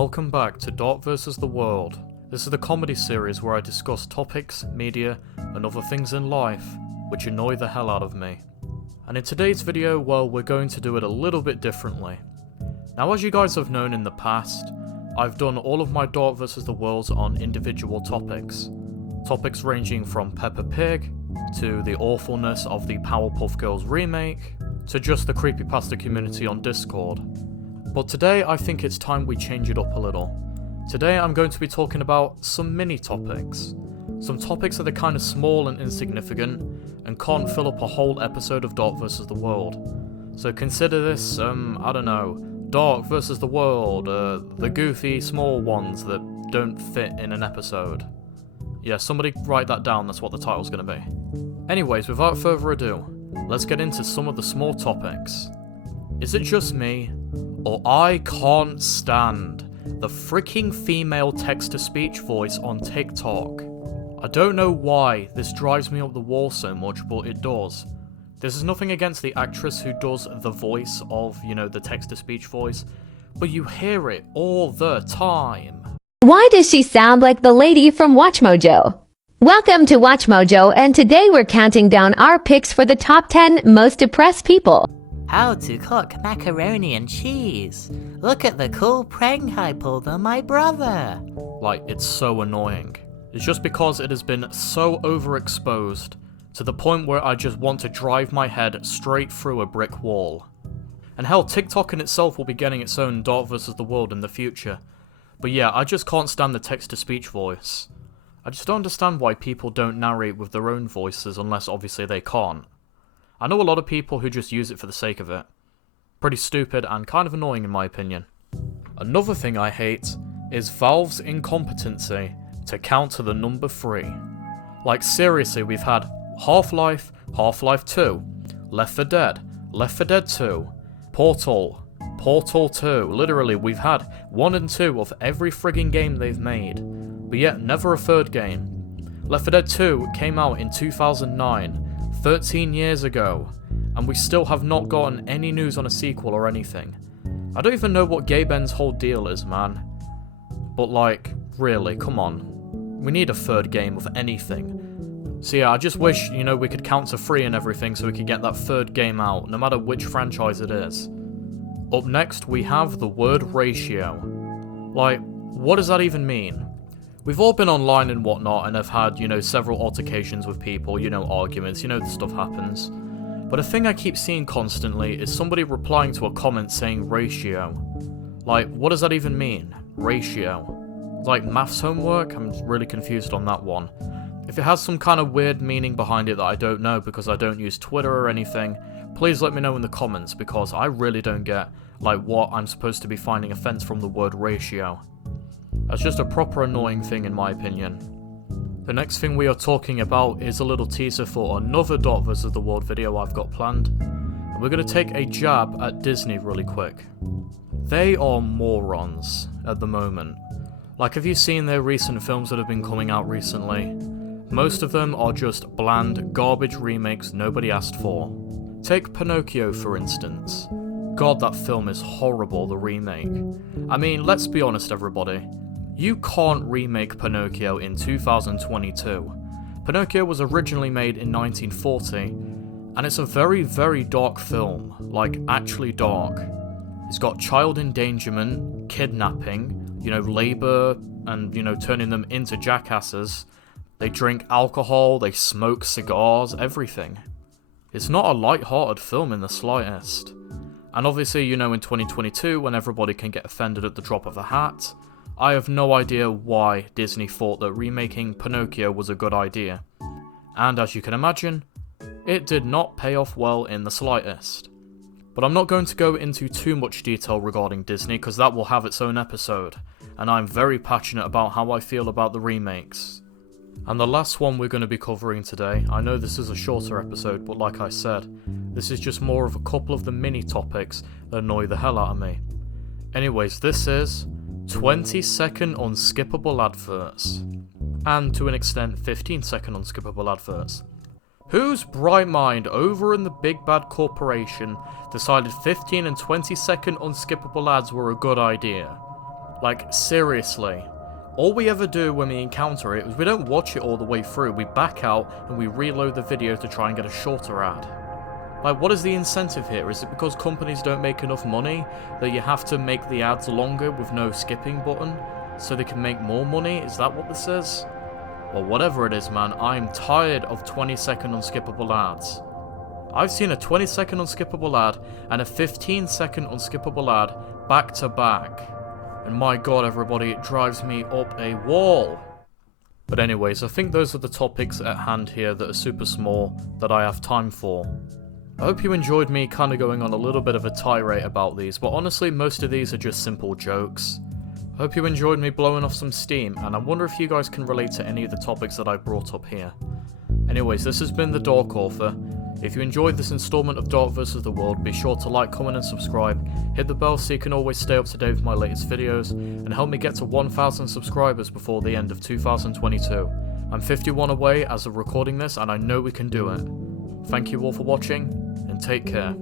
Welcome back to Dark vs. the World. This is the comedy series where I discuss topics, media, and other things in life which annoy the hell out of me. And in today's video, well, we're going to do it a little bit differently. Now, as you guys have known in the past, I've done all of my Dark vs. the Worlds on individual topics. Topics ranging from Peppa Pig, to the awfulness of the Powerpuff Girls remake, to just the creepypasta community on Discord. But today I think it's time we change it up a little. Today I'm going to be talking about some mini topics. Some topics that are kind of small and insignificant, and can't fill up a whole episode of Dark vs. the World. So consider this, I don't know, Dark vs. the World, the goofy small ones that don't fit in an episode. Yeah, somebody write that down, that's what the title's gonna be. Anyways, without further ado, let's get into some of the small topics. Is it just me, or I can't stand the freaking female text-to-speech voice on TikTok? I don't know why this drives me up the wall so much, but it does. This is nothing against the actress who does the voice of, the text-to-speech voice, but you hear it all the time. Why does she sound like the lady from WatchMojo? Welcome to WatchMojo, and today we're counting down our picks for the top 10 most depressed people. How to cook macaroni and cheese. Look at the cool prank I pulled on my brother. Like, it's so annoying. It's just because it has been so overexposed to the point where I just want to drive my head straight through a brick wall. And hell, TikTok in itself will be getting its own Dark vs. the World in the future. But yeah, I just can't stand the text-to-speech voice. I just don't understand why people don't narrate with their own voices unless obviously they can't. I know a lot of people who just use it for the sake of it. Pretty stupid and kind of annoying in my opinion. Another thing I hate is Valve's incompetency to count to the number 3. Like seriously, we've had Half-Life, Half-Life 2, Left 4 Dead, Left 4 Dead 2, Portal, Portal 2. Literally, we've had 1 and 2 of every frigging game they've made, but yet never a third game. Left 4 Dead 2 came out in 2009, 13 years ago, and we still have not gotten any news on a sequel or anything. I don't even know what Gaben's whole deal is, man. But like, really, come on. We need a third game of anything. So yeah, I just wish, we could count to 3 and everything so we could get that third game out, no matter which franchise it is. Up next, we have the word ratio. Like, what does that even mean? We've all been online and whatnot and have had, several altercations with people, arguments, the stuff happens. But a thing I keep seeing constantly is somebody replying to a comment saying ratio. Like, what does that even mean? Ratio. Like maths homework? I'm really confused on that one. If it has some kind of weird meaning behind it that I don't know because I don't use Twitter or anything, please let me know in the comments because I really don't get, what I'm supposed to be finding offense from the word ratio. That's just a proper annoying thing in my opinion. The next thing we are talking about is a little teaser for another Dark vs. the World video I've got planned. And we're going to take a jab at Disney really quick. They are morons at the moment. Like, have you seen their recent films that have been coming out recently? Most of them are just bland, garbage remakes nobody asked for. Take Pinocchio for instance. God, that film is horrible, the remake. I mean, let's be honest everybody. You can't remake Pinocchio in 2022. Pinocchio was originally made in 1940, and it's a very, very dark film. Like, actually dark. It's got child endangerment, kidnapping, labor, and, turning them into jackasses. They drink alcohol, they smoke cigars, everything. It's not a light-hearted film in the slightest. And obviously, in 2022, when everybody can get offended at the drop of a hat, I have no idea why Disney thought that remaking Pinocchio was a good idea. And as you can imagine, it did not pay off well in the slightest. But I'm not going to go into too much detail regarding Disney because that will have its own episode, and I'm very passionate about how I feel about the remakes. And the last one we're going to be covering today, I know this is a shorter episode, but like I said, this is just more of a couple of the mini topics that annoy the hell out of me. Anyways, this is 20-second unskippable adverts. And to an extent, 15-second unskippable adverts. Whose bright mind over in the big bad corporation decided 15 and 20-second unskippable ads were a good idea? Like, seriously. All we ever do when we encounter it is we don't watch it all the way through, we back out and we reload the video to try and get a shorter ad. Like, what is the incentive here? Is it because companies don't make enough money that you have to make the ads longer with no skipping button so they can make more money? Is that what this is? Well, whatever it is, man, I'm tired of 20-second unskippable ads. I've seen a 20-second unskippable ad and a 15-second unskippable ad back to back. And my god, everybody, it drives me up a wall. But anyways, I think those are the topics at hand here that are super small that I have time for. I hope you enjoyed me kind of going on a little bit of a tirade about these, but honestly, most of these are just simple jokes. I hope you enjoyed me blowing off some steam, and I wonder if you guys can relate to any of the topics that I brought up here. Anyways, this has been the Dark Author. If you enjoyed this installment of Dark vs. the World, be sure to like, comment and subscribe, hit the bell so you can always stay up to date with my latest videos, and help me get to 1,000 subscribers before the end of 2022. I'm 51 away as of recording this, and I know we can do it. Thank you all for watching, and take care.